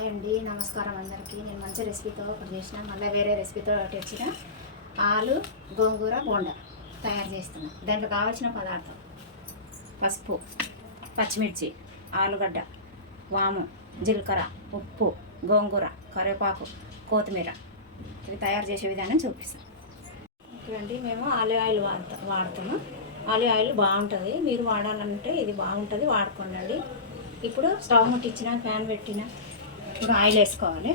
Hi అండి, నమస్కారం అందరికీ. నేను మంచి రెసిపీతో ఒకటి చేసిన, మళ్ళీ వేరే రెసిపీతో ఒకటి వచ్చిన ఆలు గోంగూర బోండా తయారు చేస్తున్నాను. దాంట్లో కావాల్సిన పదార్థం: పసుపు, పచ్చిమిర్చి, ఆలుగడ్డ, వాము, జీలకర్ర, ఉప్పు, గోంగూర, కరివేపాకు, కొత్తిమీర. ఇవి తయారు చేసే విధానం చూపిస్తాను. చూడండి, మేము ఆలివ్ ఆయిల్ వాడతాము. ఆలివ్ ఆయిల్ బాగుంటుంది, మీరు వాడాలంటే ఇది బాగుంటుంది, వాడుకోండి. ఇప్పుడు స్టవ్ ముట్టించిన, ప్యాన్ పెట్టిన, ఇప్పుడు ఆయిల్ వేసుకోవాలి.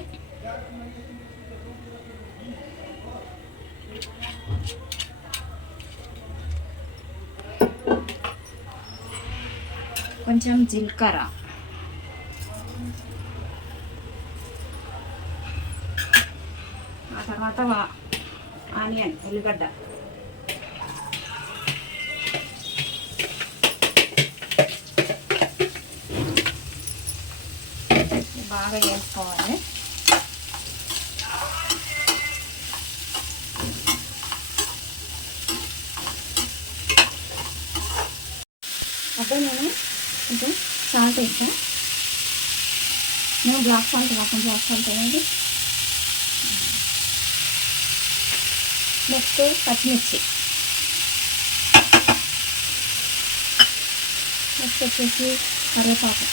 కొంచెం జీలకర్ర, ఆ తర్వాత ఆనియన్, ఉల్లిగడ్డ, బాగా వేసుకోవాలి. అప్పుడు నేను కొంచెం సాల్ట్ వేస్తాను. నేను బ్లాక్ సాల్ట్ కాకుండా బ్లాక్ సాల్ట్ అనేది. నెక్స్ట్ పచ్చిమిర్చి, నెక్స్ట్ వచ్చేసి కరివేపాకు.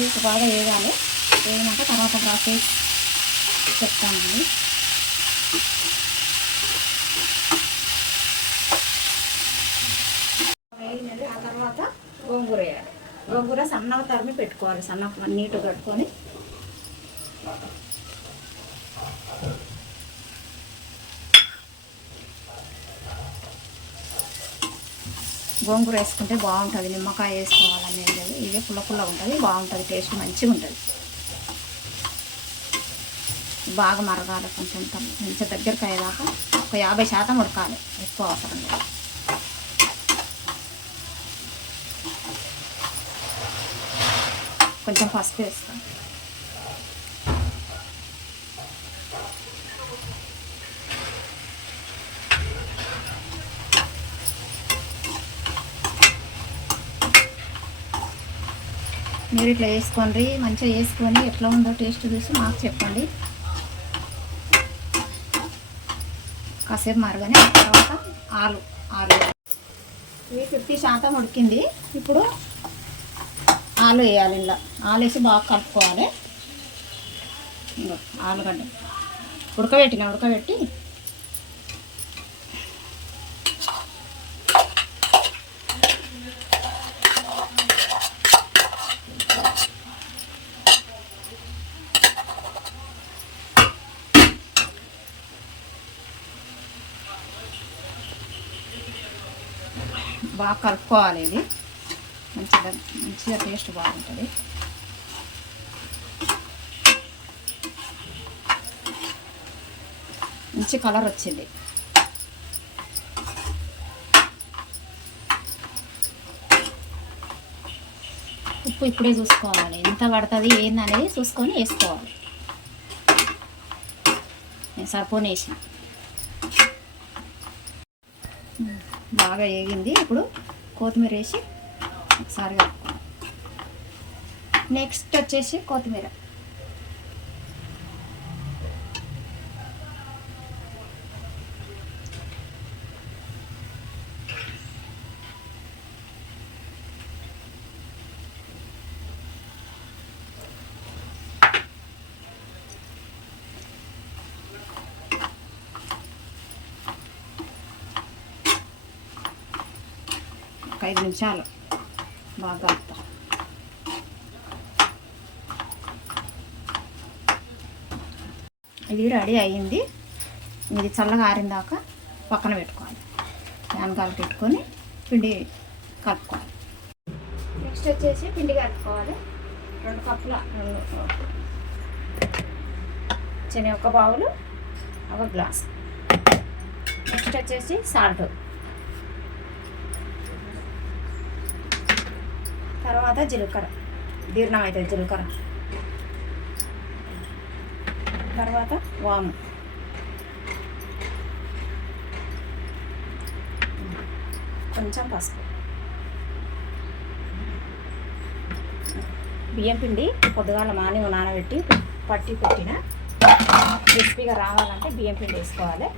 ఇది బాగా వేయాలి. వేయమంటే తర్వాత ప్రాసెస్ చెప్తానండి. వేయండి. ఆ తర్వాత గోంగూర వేయాలి. గోంగూర సన్నగా తరిమి పెట్టుకోవాలి. సన్నగా నీట్గా కట్టుకొని గోంగూర వేసుకుంటే బాగుంటుంది. నిమ్మకాయ వేసుకోవాలనేది లేదు. ఇదే పుల్ల పుల్లగా ఉంటుంది, బాగుంటుంది, టేస్ట్ మంచిగా ఉంటుంది. బాగా మరగాలి. కొంచెం మంచిగా దగ్గరికి అయ్యేదాకా ఒక 50% ఉడకాలి, ఎక్కువ అవసరం లేదు. కొంచెం పసుపు వేస్తాం. మీరు ఇట్లా వేసుకోండి, మంచిగా వేసుకొని ఎట్లా ఉందో టేస్ట్ చూసి మాకు చెప్పండి. కాసేపు మరగని తర్వాత ఆలు ఇవి 50% ఉడికింది. ఇప్పుడు ఆలు వేయాలి. ఇలా ఆలు వేసి బాగా కలుపుకోవాలి. ఆలుగడ్డ ఉడకబెట్టి బాగా కలుపుకోవాలి. ఇది మంచిగా టేస్ట్ బాగుంటుంది. మంచి కలర్ వచ్చింది. ఉప్పు ఇప్పుడే చూసుకోవాలి, ఎంత పడుతుంది ఏందనేది చూసుకొని వేసుకోవాలి. నేను సరిపోని వేసిన. బాగా వేగింది. ఇప్పుడు కొత్తిమీర వేసి ఒకసారి కలుపుకోవాలి. నెక్స్ట్ వచ్చేసి కొత్తిమీర. ఒక 5 నిమిషాలు బాగా కలుపుతాం. ఇది రెడీ అయ్యింది. ఇది చల్లగా ఆరిందాక పక్కన పెట్టుకోవాలి. ఫ్యాన్ గాలి పెట్టుకొని పిండి కలుపుకోవాలి. నెక్స్ట్ వచ్చేసి పిండి కలుపుకోవాలి. 2 కప్పుల చిన్న ఒక బౌలు, ఒక గ్లాస్. నెక్స్ట్ వచ్చేసి సాల్ట్, తర్వాత జీలకర్ర, జీర్ణం అవుతుంది జీలకర్ర. తర్వాత వాము, కొంచెం పసుపు, బియ్యం పిండి పొద్దుగాల మార్నింగ్ నానబెట్టి పట్టి పెట్టిన క్రిస్పీగా రావాలంటే బియ్యం పిండి వేసుకోవాలి.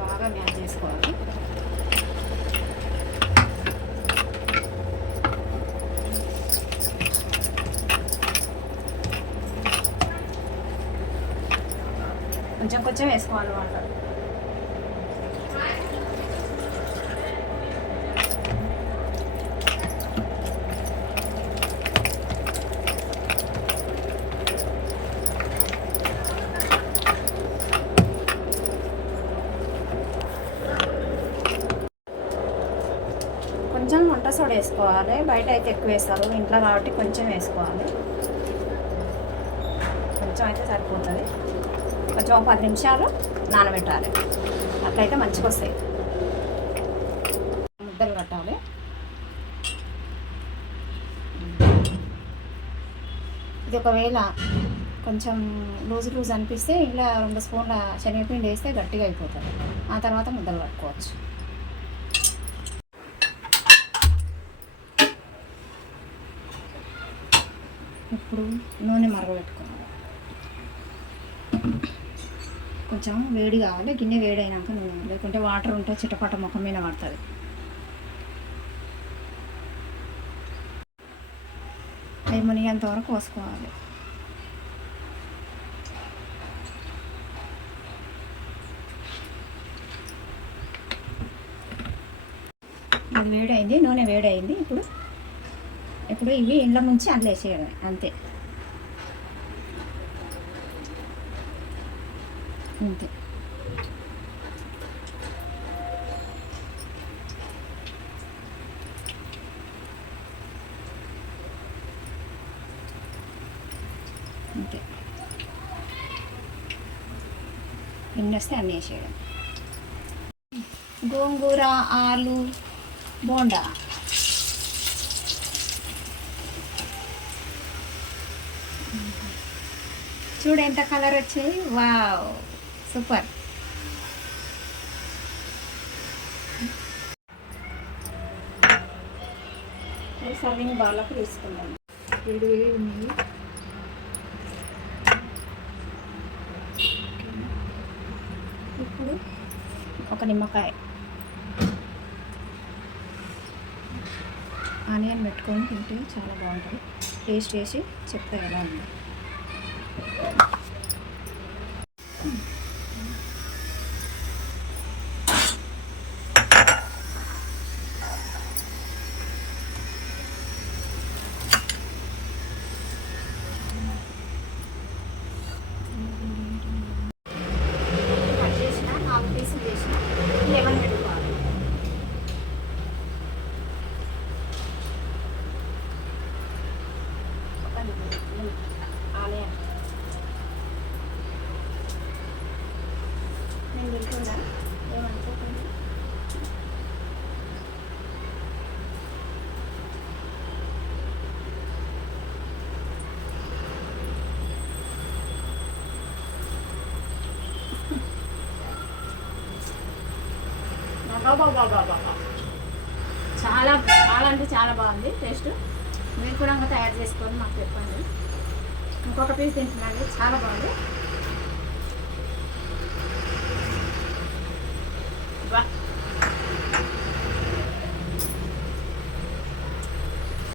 బాగా మ్యాష్ చేసుకోవాలి. కొంచెం కొంచెం వేసుకోవాలి వాటర్. కొంచెం వంట సోడా వేసుకోవాలి. బయట అయితే ఎక్కువ వేస్తారు, ఇంట్లో కాబట్టి కొంచెం వేసుకోవాలి. కొంచెం అయితే సరిపోతుంది. కొంచెం 10 నిమిషాలు నానబెట్టాలి, అట్లయితే మంచిగా వస్తాయి. ముద్దలు కట్టాలి. ఇది ఒకవేళ కొంచెం లూజ్ అనిపిస్తే ఇలా 2 స్పూన్ల శనగపిండి వేస్తే గట్టిగా అయిపోతుంది. ఆ తర్వాత ముద్దలు కట్టుకోవచ్చు. ఇప్పుడు నూనె మరగబెట్టుకోవాలి. కొంచెం వేడి కావాలి. గిన్నె వేడి అయినాక నూనె, లేకుంటే వాటర్ ఉంటే చిటపట ముఖం మీద పడుతుంది. అవి మునిగేంత వరకు పోసుకోవాలి. అది వేడైంది, నూనె వేడైంది. ఇప్పుడు ఇవి ఇండ్ల ముంచి అందులో వేసేయడం అంతే. అంతే. అంతే. ఎన్ని వస్తే అన్నీ వేసేయడం. గోంగూర ఆలు బోండా. చూడు ఎంత కలర్ వచ్చాయి. Wow, super. సర్వింగ్ బౌల్లోకి తీసుకున్నాను. వేడి ఉంది. ఇప్పుడు ఒక నిమ్మకాయ, ఆనియన్ పెట్టుకొని తింటే చాలా బాగుంటుంది. టేస్ట్ చేసి చెప్తా ఎలా ఉంది. కట్ చేసిన 4 పీసులు చేసిన లెమన్ పెట్టుకోవాలి. ఆనియన్ నేను తింటున్నా, ఏమనుకోకుండా. చాలా చాలా అంటే చాలా బాగుంది టేస్ట్. మీరు కూడా తయారు చేసుకొని మాకు చెప్పండి. ఇంకొక పీస్ తింటున్నాండి, చాలా బాగుంది. బా